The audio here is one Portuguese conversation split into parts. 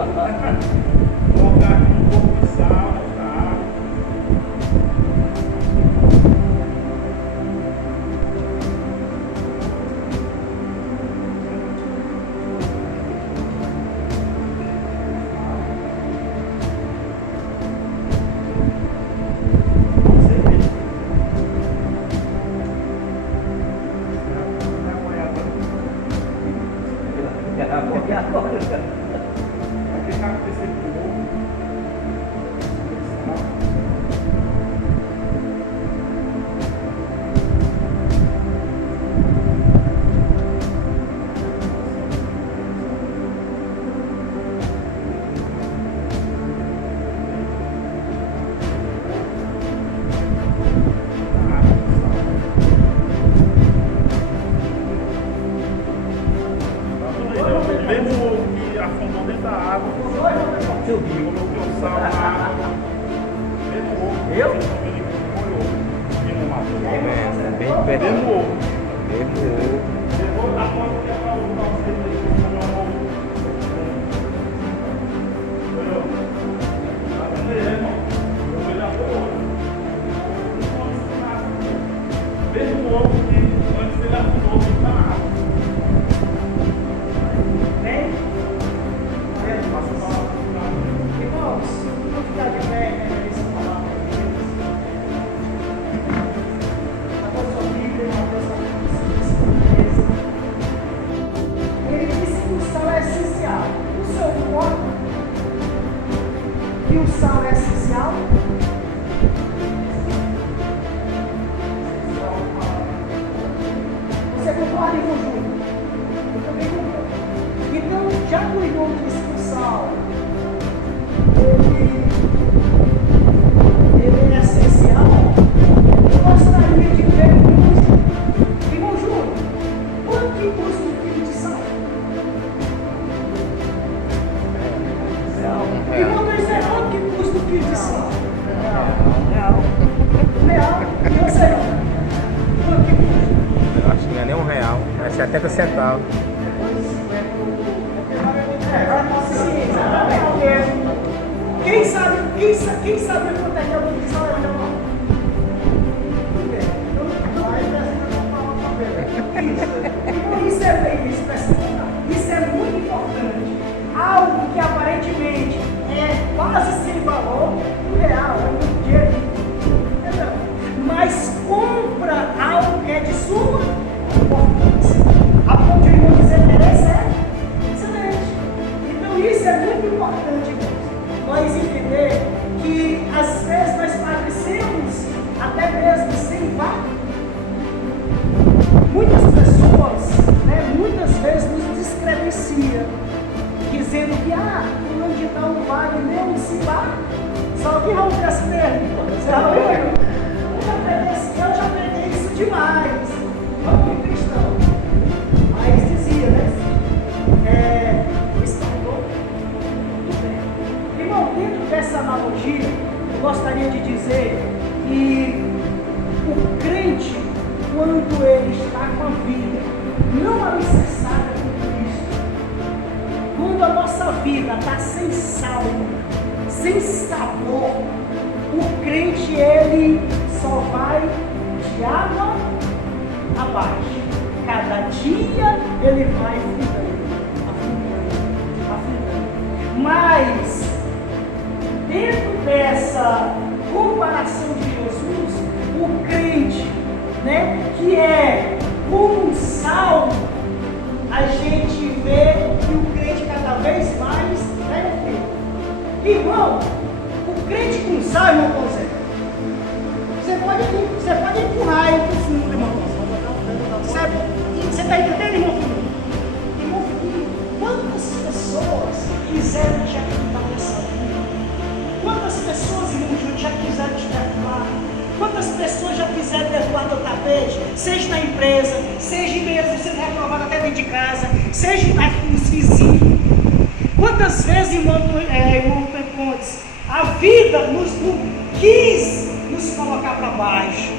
Colocar aqui um pouco de sal, tá? Mesmo ovo que afundou dentro da água, colocou o sal na água. Mesmo ovo. Eu? Mesmo Bem perto. ovo. Mesmo ovo. Levou a ponta que é para o nosso dedo para comer um ovo. Entendeu? Tá vendo aí, irmão? Eu vou olhar para o ovo. Mesmo ovo que antes ele afundou dentro da água. Bem? Irmãos, vamos ficar de pé e essa palavra de Deus. Abra sua Bíblia, abra sua Bíblia. Ele disse que o sal é essencial. O senhor concorda que o sal é essencial? Você concorda, irmão Júnior? Eu também concordo. Então, já que o irmão disse que o sal ele é essencial, eu gostaria de ver o irmão Júnior, quanto que custa um quilo de sal? Irmão Luiz, quanto que custa um quilo de sal? Real. E você, irmão? Quanto que custa? Eu acho que não é nem R$1, é 70 centavos. Quem sabe quanto é que é o quilo de sal? Isso é muito importante. Algo que aparentemente é quase sem valor, real, é muito dinheiro. Entendeu? Mas compra algo que é de suma importância. A ponto de o irmão dizer merece é excelente. Então isso é muito importante, irmãos. Nós entender que às vezes nós padecemos até mesmo sem vaga. Muitas pessoas, muitas vezes nos descredenciam, dizendo que fulano de tal não vale nem um cibá. Só que vamos ter essa pergunta. Eu já peguei isso demais. Vamos cristão. Mas dizia, cristão bom. Tudo bem. Irmão, dentro dessa analogia, eu gostaria de dizer que o crente, quando ele está com a vida não alicerçada com Cristo, quando a nossa vida está sem sal, sem sabor, o crente ele só vai de água abaixo. Cada dia ele vai afundando. Mas dentro dessa comparação de Jesus, o crente, que é como um sal, a gente vê que o crente cada vez mais irmão, o crente com sal, irmão José, você pode empurrar ele para o fundo, irmão. Você está entendendo, irmão? Irmão, quantas pessoas quiseram te afundar nessa vida? Quantas pessoas, irmão, já quiseram te derrubar? Quantas pessoas já quiseram derrubar teu tapete? Seja na empresa, seja mesmo sendo reprovado até dentro de casa, seja nos vizinhos. Quantas vezes, irmão Pontes, a vida nos quis nos colocar para baixo.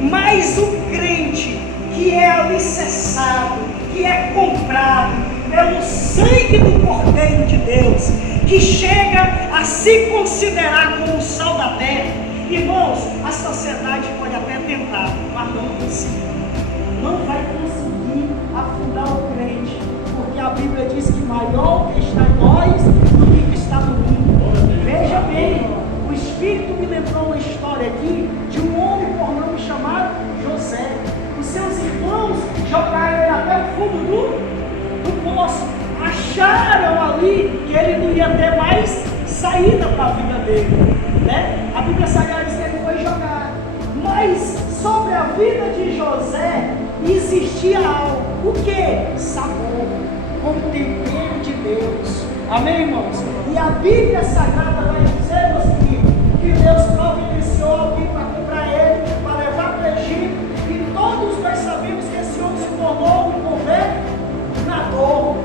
Mas o crente que é alicerçado, que é comprado, pelo sangue do Cordeiro de Deus, que chega a se considerar como o sal da terra. Irmãos, a sociedade pode até tentar, mas não consegue. Não vai conseguir afundar o crente, porque a Bíblia diz que maior que está em nós do que está no mundo. Veja bem, o Espírito me lembrou uma história aqui de um homem por nome chamado José. Os seus irmãos jogaram ele até o fundo do poço. Acharam ali que ele não ia ter mais saída para a vida dele, né? A Bíblia Sagrada diz que ele foi jogado. Mas sobre a vida de José existia algo. O que? Sabor, com o tempero de Deus. Amém, irmãos? E a Bíblia Sagrada vai dizer, meus queridos, que Deus providenciou alguém para comprar ele, para levar para o Egito. E todos nós sabemos que esse homem se tornou um governador,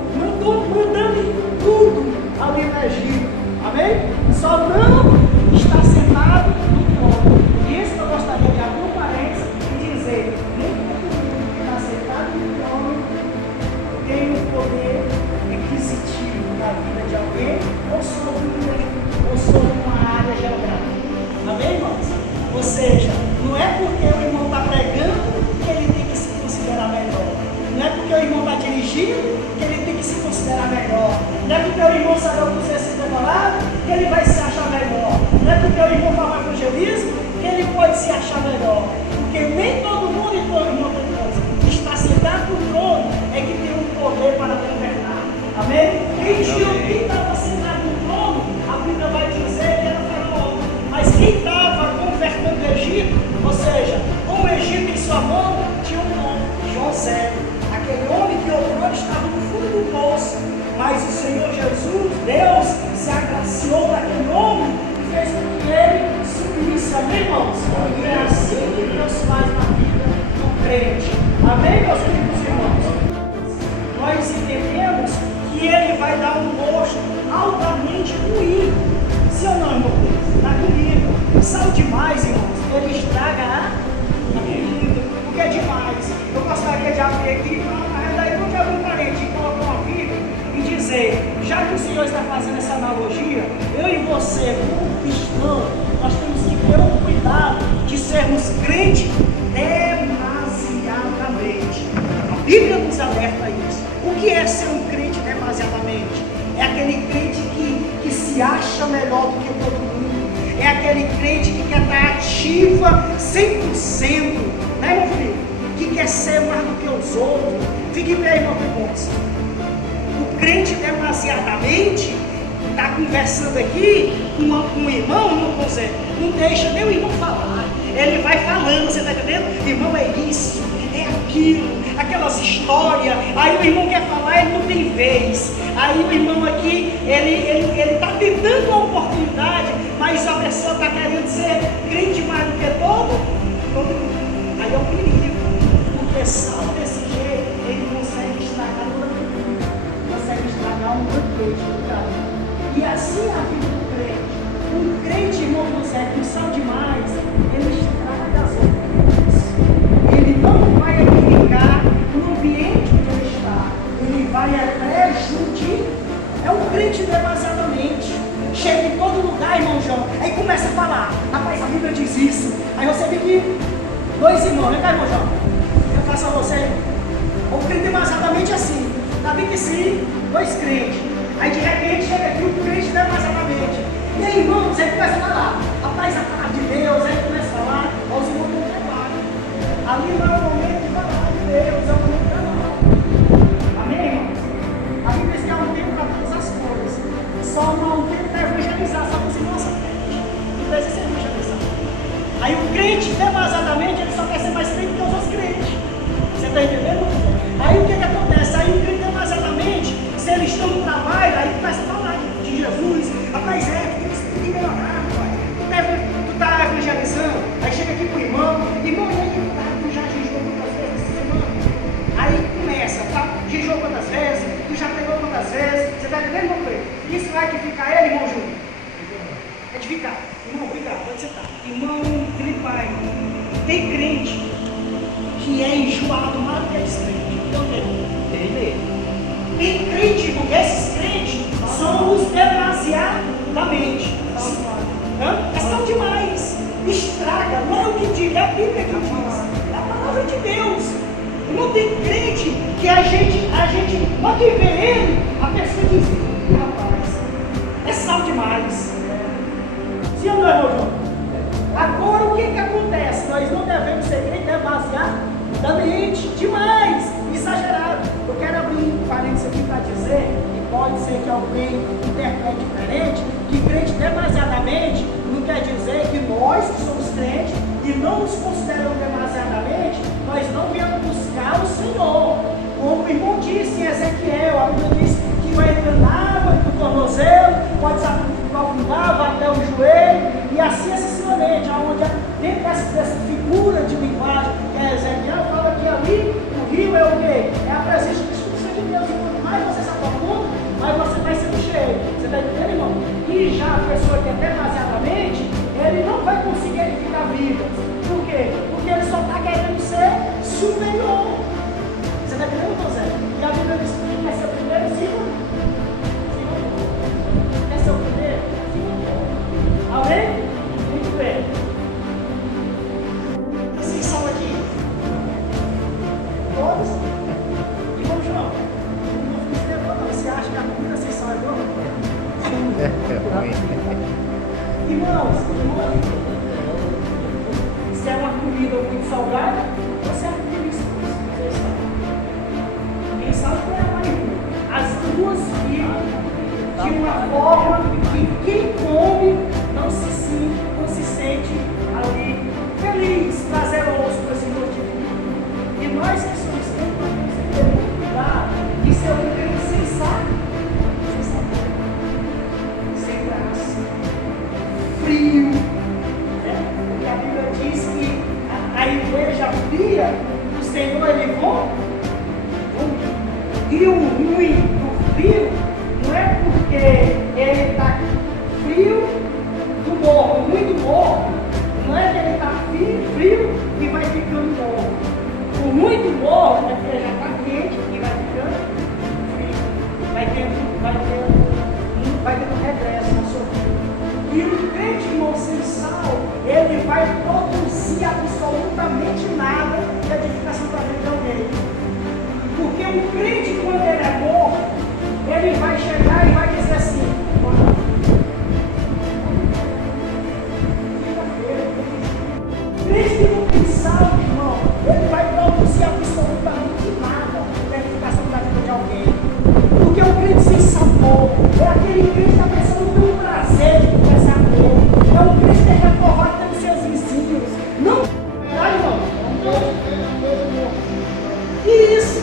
mudando tudo ali no Egito. Amém? Só não está sentado no trono. E isso eu gostaria de abrir um parênteses e dizer: nem todo mundo que está sentado no trono tem o poder aquisitivo da vida de alguém ou sobre uma área geográfica. Amém, irmãos? Ou seja, não é porque o irmão está pregando que ele tem que se considerar melhor. Não é porque o irmão está dirigindo que ele tem que se considerar melhor. Não é porque o irmão sabe o processo preparado que ele vai se achar melhor. Não é porque o irmão fala evangelismo que ele pode se achar melhor. Porque nem todo mundo, irmão, que está sentado no trono é que tem um poder para governar. Amém? Quem estava sentado no trono, a Bíblia vai dizer que era Faraó. Mas quem estava governando o Egito, ou seja, com o Egito em sua mão, tinha um nome: José. Aquele homem que outrora estava no fundo do poço. Mas o Senhor Jesus, Deus, se agraciou daquele homem e fez com que ele subisse. Amém, irmãos? E é assim que Deus faz na vida do crente. Amém, meus queridos irmãos? Nós entendemos que ele vai dar um gosto altamente ruim. Sim ou não, irmão? Está comigo. Sal demais, irmãos, ele estraga a comida. Porque é demais. Eu gostaria de abrir aqui, na realidade, eu quero um parente e colocar uma Bíblia e dizer: já que o Senhor está fazendo essa analogia, eu e você, como cristão, nós temos que ter um cuidado de sermos crentes demasiadamente. A Bíblia nos alerta a isso. O que é ser um crente demasiadamente? É aquele crente que se acha melhor do que todo mundo. É aquele crente que quer estar ativa 100%, né, meu filho? Que quer ser mais do que os outros. Fique bem, irmão, irmãos. O crente demasiadamente está conversando aqui com um irmão, não deixa nem o irmão falar. Ele vai falando, você está entendendo? Irmão, é isso, é aquilo, aquelas histórias. Aí o irmão quer falar, ele não tem vez. Aí o irmão aqui, ele está tentando uma oportunidade, mas a pessoa está querendo ser crente mais do que todo mundo. Aí é um perigo, porque sal desse jeito, ele consegue estragar toda a vida, consegue estragar um banquete do cara. E assim é a vida do crente. Um crente, irmão José, que sal demais, ele estraga as outras. Ele não vai edificar no ambiente onde ele está, ele vai prejudicar. É um crente demasiadamente. Chega em todo lugar, irmão João, aí começa a falar: rapaz, a Bíblia diz isso. Aí você vê que dois irmãos, vem cá, irmão João, eu faço a você. Um crente demasiadamente assim. Tá bem que sim, dois crentes. Aí de repente chega aqui um crente demasiadamente. E aí, irmãos, aí começa a falar: rapaz, a palavra de Deus. Aí começa a falar, ó, os irmãos não trabalham. Ali não é o momento de falar de Deus, é o momento de trabalhar. Amém, irmãos? A Bíblia diz que há um tempo para todas as coisas. Só não há um tempo para evangelizar, só que os irmãos são crentes. Não precisa ser evangelizado. Aí o crente, demasiadamente, ele só quer ser mais crente que os outros crentes. Você está entendendo? Aí o que acontece? Aí o crente, demasiadamente, se eles estão no trabalho, aí começa a falar de Jesus. Rapaz, tu tem que melhorar, pai. Tu está evangelizando. Aí chega aqui pro irmão, e aí, tu já jejuou quantas vezes essa semana? Aí começa, tá? Jejuou quantas vezes? Tu já pegou quantas vezes? Você está entendendo, meu filho? Isso vai edificar ele, irmão Júnior? Edificar. Irmão, obrigado, pode sentar. Irmão, pai, tem crente que é enjoado mais do que descrente. Então tem mesmo. Tem crente, irmão, esses crentes são os demasiadamente. São demais. Estraga, não é o que diz, é a Bíblia que diz. É a palavra de Deus. Não tem crente que a gente, na que vê ele, a pessoa diz, rapaz, é sal demais. Sim ou não, irmão João? Agora o que acontece? Nós não devemos ser crente demasiadamente, demais, exagerado. Eu quero abrir um parênteses aqui para dizer, e pode ser que alguém interprete diferente, que crente demasiadamente não quer dizer que nós que somos crentes e não nos consideramos demasiadamente, nós não viemos buscar o Senhor. Como o irmão disse em Ezequiel, a Bíblia diz que vai entrando água do tornozelo, pode se aprofundar, vai até o joelho, e assim sucessivamente, onde dentro dessa figura de linguagem que é Ezequiel, fala que ali o rio é o quê? É a presença do Espírito Santo de Deus. E quanto mais você se aprofunda, mais você vai sendo cheio. Você está entendendo, irmão? E já a pessoa que é demasiadamente, ele não vai conseguir edificar vidas. Por quê? Porque ele só está querendo ser superior. Você está entendendo, José? E a Bíblia diz que quer ser o primeiro, segundo. Quer ser o primeiro? Segundo. Amém? Muito bem. Vocês são aqui? Todos? Irmão João, não fiz levando. Você acha que a comida vocês são é boa? Irmãos, se é uma comida muito salgada, ou se é uma comida escura, vocês sabem. Quem sabe que é a maioria. As duas viram de uma forma que quem come não se sente ali feliz, prazeroso com esse motivo. E nós que somos crentes, nós temos que ter muito cuidado de ser um crente sensato, sem graça, frio, né? Porque a Bíblia diz que a igreja fria, o Senhor ele vomita. E o ruim do frio não é porque ele está frio do morro. O ruim do morro não é que ele está frio e vai ficando morro. O ruim do morro é que ele já está quente e vai ficando frio. Vai tendo regresso na sua vida. E o crente, irmão, sem sal, ele vai produzir absolutamente nada de edificação para a vida de alguém. Porque o crente, quando ele é morto, ele vai chegar e vai dizer assim: o crente que não tem sal, irmão, ele vai produzir absolutamente nada de edificação da vida de alguém. Porque o crente sem sabor é aquele crente que a pessoa não tem um prazer de conversar com ele. É um crente que é reprovado pelos seus vizinhos. Não é, irmão? Isso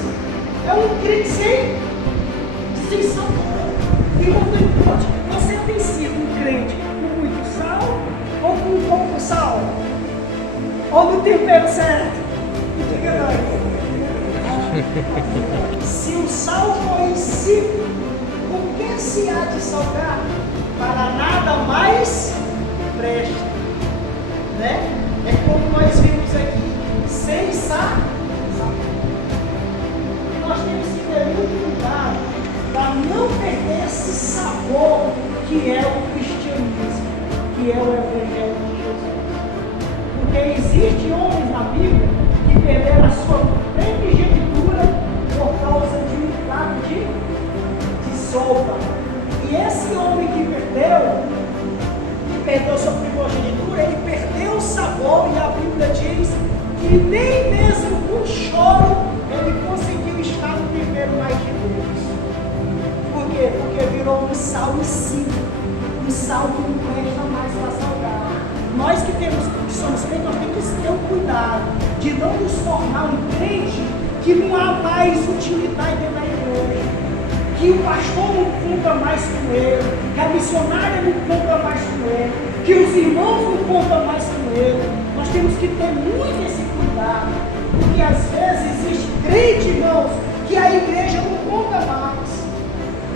é um crente sem sabor. E não importa, você tem sido um crente com muito sal ou com pouco sal? Ou no tempero certo? Diga não. Se o sal for insípido, o que se há de salgar? Para nada mais presta. Né? É como nós vimos aqui, sem sal. E nós temos que ter muito cuidado para não perder esse sabor que é o cristianismo, que é o Evangelho de Jesus. Porque existem homens na Bíblia que perderam a sua primogenitura por causa de um prato de sopa. E esse homem que perdeu sua primogenitura, ele perdeu o sabor, e a Bíblia diz que nem mesmo com choro ele conseguiu estar no tempero mais de Deus. Por quê? Porque virou um sal insípido, um sal que não presta mais para salgar. Nós que somos crentes, nós temos que ter um cuidado de não nos tornar um crente que não há mais utilidade dentro da igreja, que o pastor não conta mais com ele, que a missionária não conta mais com ele, que os irmãos não contam mais com ele. Nós temos que ter muito esse cuidado, porque às vezes existe crente, irmãos, que a igreja não conta mais.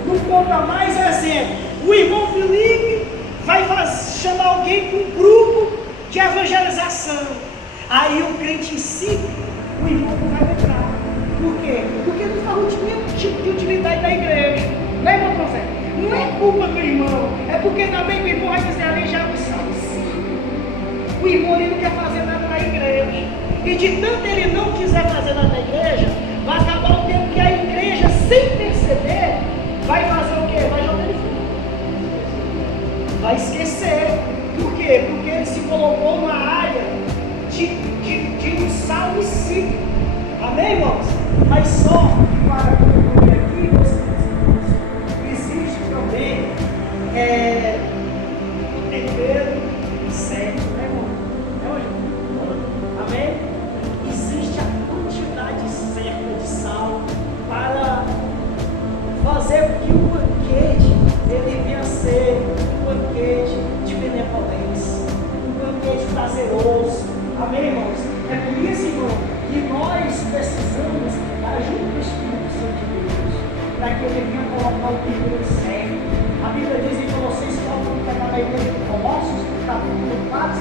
Não conta mais, exemplo, o irmão Felipe vai chamar alguém para um grupo de evangelização. Aí o crente em si, o irmão não vai entrar. Por quê? Porque não está no tipo de utilidade da igreja. culpa do irmão. É porque também o irmão vai dizer ali já os salmos. O irmão ele não quer fazer nada na igreja. E de tanto ele não quiser fazer nada na igreja, vai acabar o tempo que a igreja, sem perceber, vai fazer o quê? Vai jogar ele fora. Vai esquecer. Por quê? Porque ele se colocou numa área de um salmo em si. Amém, irmãos? Mas só para concluir aqui, meus irmãos, existe também o tempero certo, né, irmão? Amém? Existe a quantidade certa de sal para fazer com que o banquete ele venha a ser um banquete de benevolência, um banquete prazeroso. Amém, irmãos? É por isso, irmão, que nós precisamos da ajuda do Espírito Santo de Deus, para que ele venha colocar o tempero certo. A Bíblia diz em Colossenses, que é o que está na igreja de Colossos, capítulo 4,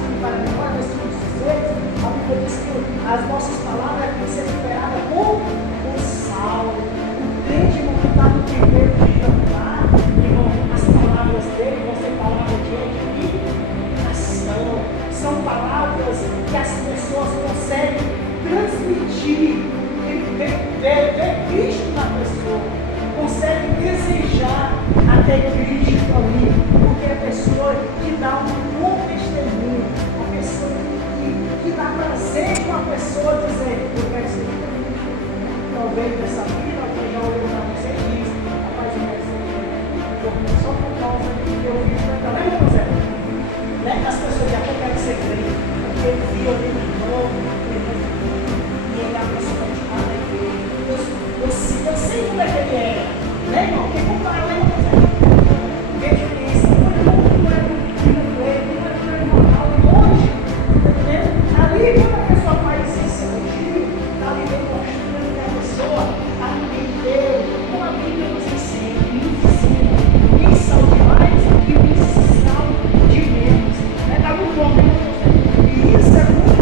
versículo 16, a Bíblia diz que as nossas palavras têm que ser temperadas com o sal. O crente, irmão, que está no tempero de jantar, irmão, as palavras dele vão ser palavras de edificação. São palavras que as pessoas conseguem transmitir, ver Cristo na pessoa, conseguem desejar até Cristo ali, porque é a pessoa que dá um bom testemunho, a pessoa que dá prazer com a pessoa dizer, eu quero ser talvez dessa vida, alguém já olhou para você e diz, rapaz, eu quero ser só por causa do que eu vi, lembra, José? Né? As pessoas dizem, eu quero ser crente, porque ele viu ali no irmão, e ele é a pessoa de nada, eu sei como é que ele é, né, irmão? Porque compara, né, José? Veja isso, não é normal, e hoje, ali quando a pessoa faz esse elogio, está ali demonstrando que a pessoa aprendeu, como a Bíblia nos ensina, um sal de mais e um sal de menos. Está muito bom, né? E isso é muito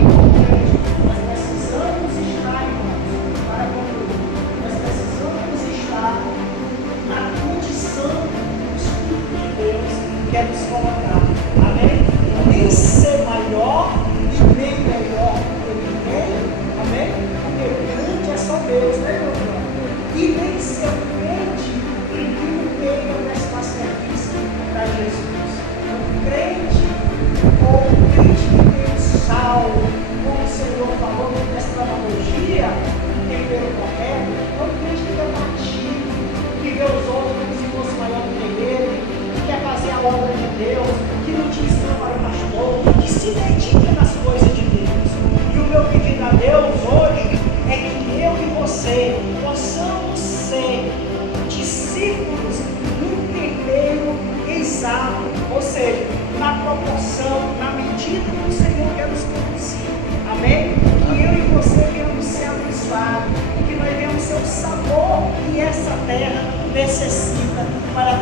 importante. Nós precisamos estar, irmãos, para concluir, nós precisamos estar na condição do Espírito de Deus quer nos colocar. Amém? Nem ser maior e nem melhor que ninguém. Amém? Porque o grande é só Deus, né, meu irmão? E nem ser crente que não tenha prestar serviço para Jesus. O crente ou o crente que tem o sal, como o Senhor falou nessa analogia, o tempero correto, é um crente que é batido, que vê os outros como se fosse maior do que ele, que quer fazer a obra de Deus, que não diz não para o pastor, que se dedica nas coisas de Deus. E o meu pedido a Deus hoje é que eu e você possamos ser discípulos no tempero exato, ou seja, na proporção, na medida que o Senhor quer nos conduzir. Amém? Que eu e você venhamos ser abençoados, que nós venhamos ser o sabor que essa terra necessita para